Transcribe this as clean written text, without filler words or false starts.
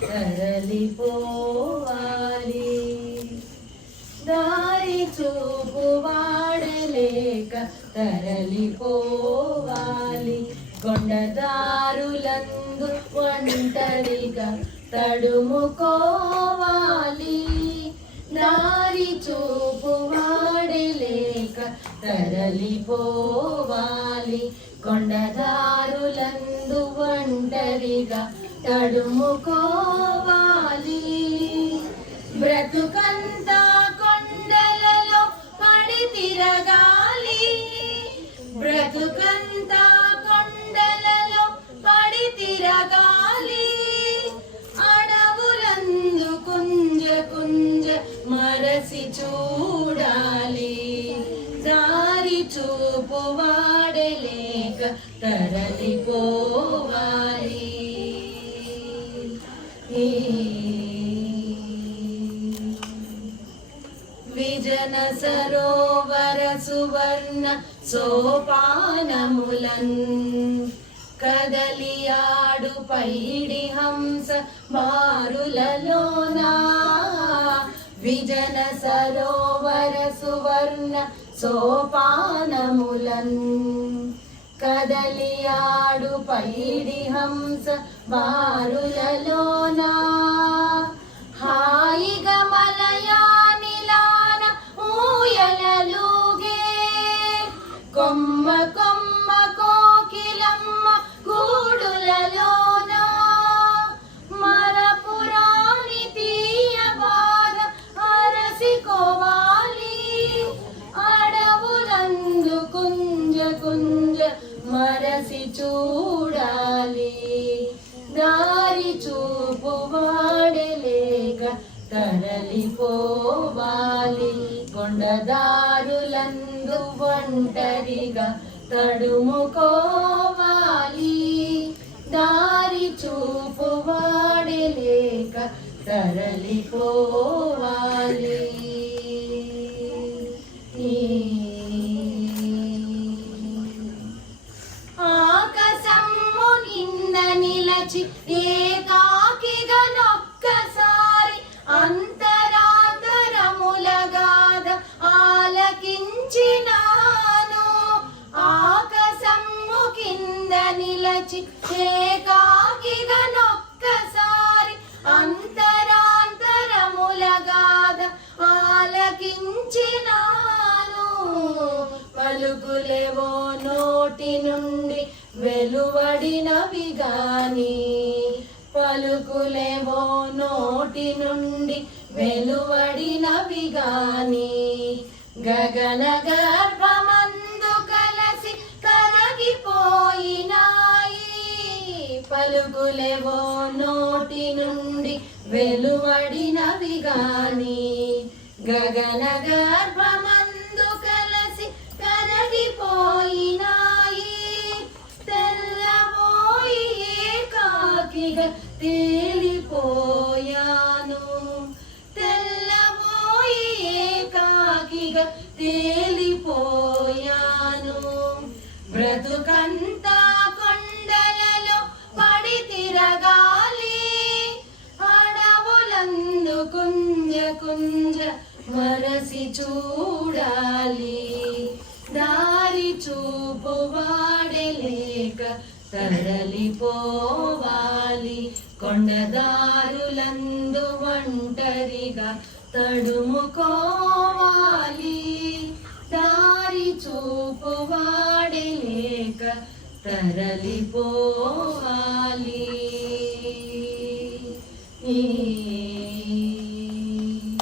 తరలిపోవాలి. దారి చూపు వాడలేక తరలిపోవాలి. కొండదారులందు ఒంటరిగా తడుముకోవాలి. దారి చూపు వాడలేక తరలిపోవాలి. కొండదారులందు ఒంటరిగా తడుముకోవాలి. బ్రతుకంతా కొండలలో పడి తిరగాలి. బ్రతుకంతా కొండలలో పడి తిరగాలి. అడవులందు కుంజ కుంజ మరసి చూడాలి. దారి చూపు వాడలేక తరలిపోవాలి. విజన సరోవర సువర్ణ సోపానములన్ కదలియాడు పైడి హంస బారులలోనా. విజన సరోవర సువర్ణ సోపానములన్ కదలియాడు పైడి హంస బారులలోనా. హాయిగా మలయానిలాన ఊయలలుగే కొమ్మ కొమ్మ కోకిలమ్మ గూడులలోన. మరపురాని తీయ బాధ అరసికోవాలి. అడవులందు కుంజ కుంజ మరసి చూడాలి. దారి చూపు వాడలేక తరలిపోవాలి. కొండదారులందు ఒంటరిగా తడుముకోవాలి. దారి చూపు వాడలేక తరలిపోవాలి. ఆకాశము నింద నిలచి ఏకాకిగా నొక్కసారి అంతరాంతరములగాద ఆలకించినాను. ఆకాశము కింద నిలచి ఏకాకిగా నొక్కసారి అంతరాంతరములగాద ఆలకించినాను. పలుకులేవో నోటి నుండి వెలువడినవి గాని. పలుకులేవో నోటి నుండి వెలువడినవి గాని. గగన గర్భమందు కలసి కరగిపోయినాయి. పలుకులేవో నోటి నుండి వెలువడినవి గాని. గగన గర్భమందు కలసి కరగిపోయినాయి. తెల్లబోయి ఏకాకిగా తేలిపోయాను. తెల్లబోయి ఏకాకిగా తేలిపోయాను. బ్రతుకంతా కొండలలో పడి తిరగాలి. అడవులందు కుంజ కుంజ మరసి చూడాలి. దారి చూపు వాడలేక తరలిపోవాలి. కొండదారులందు ఒంటరిగా తడుముకోవాలి. దారి చూపు వాడలేక తరలిపోవాలి.